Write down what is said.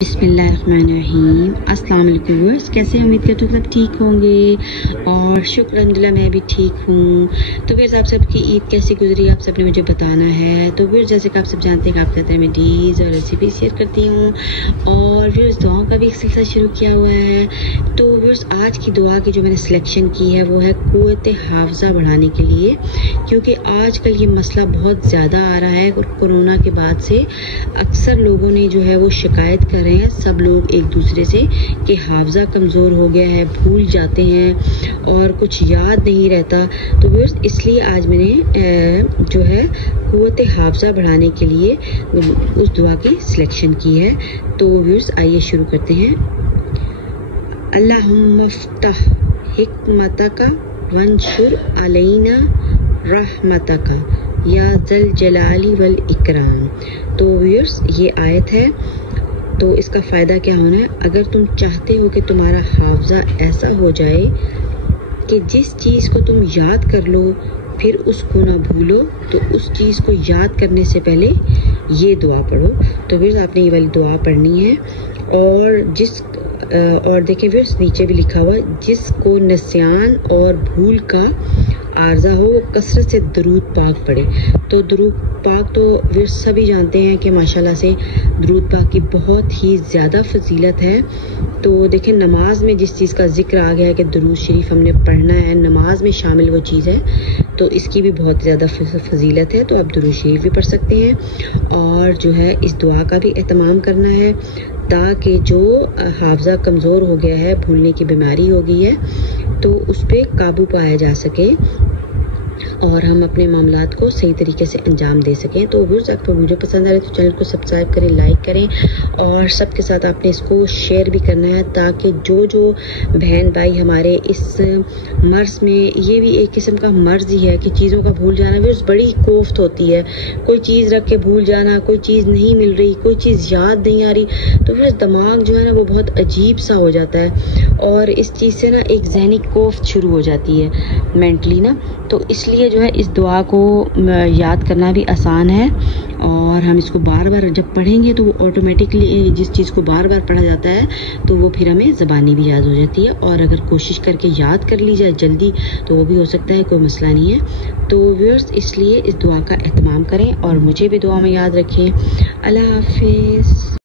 बिस्मिल्लाहिर्रहमानिर्रहीम। अस्सलाम वालेकुम व्यूअर्स, कैसे उम्मीद करती हूँ सब ठीक होंगे और शुक्र अल्हम्दुलिल्लाह मैं भी ठीक हूँ। तो व्यूअर्स, आप सबकी ईद कैसी गुजरी आप सबने मुझे बताना है। तो व्यूअर्स, जैसे कि आप सब जानते हैं कि आपके साथ मैं डीज और रेसिपी शेयर करती हूँ और व्यूअर्स दुआओं का भी एक सिलसिला शुरू किया हुआ है। तो व्यूअर्स, आज की दुआ की जो मैंने सिलेक्शन की है वो है क़ुव्वत हाफ़ज़ा बढ़ाने के लिए, क्योंकि आजकल ये मसला बहुत ज़्यादा आ रहा है और कोरोना के बाद से अक्सर लोगों ने जो है वो शिकायत कर रहे हैं सब लोग एक दूसरे से कि हाफ़ज़ा कमज़ोर हो गया है, भूल जाते हैं और कुछ याद नहीं रहता। तो व्यूअर्स, इसलिए आज मैंने जो है क़ुव्वत हाफ़ज़ा बढ़ाने के लिए उस दुआ की सिलेक्शन की है। तो व्यूअर्स, आइए शुरू करते हैं। अल्लाहुम्मा फ़्तह हिकमतका वंशुर अलैना रहमतका या ज़ल जलाली वल इकराम। तो व्यूअर्स, ये आयत है। तो इसका फ़ायदा क्या होना है, अगर तुम चाहते हो कि तुम्हारा हाफ़ज़ा ऐसा हो जाए कि जिस चीज़ को तुम याद कर लो फिर उसको ना भूलो, तो उस चीज़ को याद करने से पहले ये दुआ पढ़ो। तो व्यूअर्स, आपने ये वाली दुआ पढ़नी है और देखिए व्यूअर्स, नीचे भी लिखा हुआ है जिसको निस्यान और भूल का आर्जा हो वो कसरत से दरूद पाक पढ़े। तो दरूद पाक तो व्यूअर्स सभी जानते हैं कि माशाल्लाह से दरूद पाक की बहुत ही ज़्यादा फजीलत है। तो देखें, नमाज में जिस चीज़ का जिक्र आ गया है कि दरूद शरीफ हमने पढ़ना है, नमाज में शामिल वो चीज़ है, तो इसकी भी बहुत ज़्यादा फजीलत है। तो आप दरूद शरीफ भी पढ़ सकते हैं और जो है इस दुआ का भी एहतमाम करना है ताकि जो हाफ़ज़ा कमज़ोर हो गया है, भूलने की बीमारी हो गई है, तो उस पर काबू पाया जा सके और हम अपने मामलात को सही तरीके से अंजाम दे सकें। तो व्यूअर्स, आपको वीडियो पसंद आ रही है तो चैनल को सब्सक्राइब करें, लाइक करें और सबके साथ आपने इसको शेयर भी करना है ताकि जो बहन भाई हमारे इस मर्ज़ में, ये भी एक किस्म का मर्ज़ ही है कि चीज़ों का भूल जाना व्यूअर्स बड़ी कोफ्त होती है। कोई चीज़ रख के भूल जाना, कोई चीज़ नहीं मिल रही, कोई चीज़ याद नहीं आ रही, तो व्यूअर्स दिमाग जो है ना वो बहुत अजीब सा हो जाता है और इस चीज़ से ना एक ज़हनी कोफ्त शुरू हो जाती है मेंटली ना। तो इसलिए जो है इस दुआ को याद करना भी आसान है और हम इसको बार बार जब पढ़ेंगे तो वो ऑटोमेटिकली, जिस चीज़ को बार बार पढ़ा जाता है तो वो फिर हमें ज़बानी भी याद हो जाती है। और अगर कोशिश करके याद कर ली जाए जल्दी तो वो भी हो सकता है, कोई मसला नहीं है। तो व्यूअर्स, इसलिए इस दुआ का एहतमाम करें और मुझे भी दुआ में याद रखें। अल्लाह हाफिज़।